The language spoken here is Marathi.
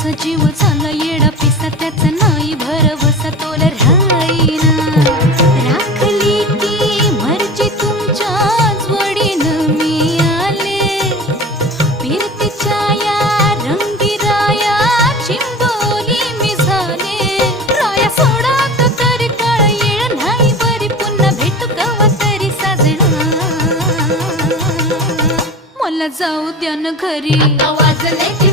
असा जीव झाला येडा पिसा त्याचा नाही भरवसा तोल राहीना राखली ती मर्जी तुमच्याच वडीनं मी आले फिरतीच्या या रंगी राया चिंबोली मी झाले राया सोडात तरी काळ येळ नाही बरी पुन्हा भेटू कवा तरी साजणा मला जाऊ द्या न घरी आता वाजले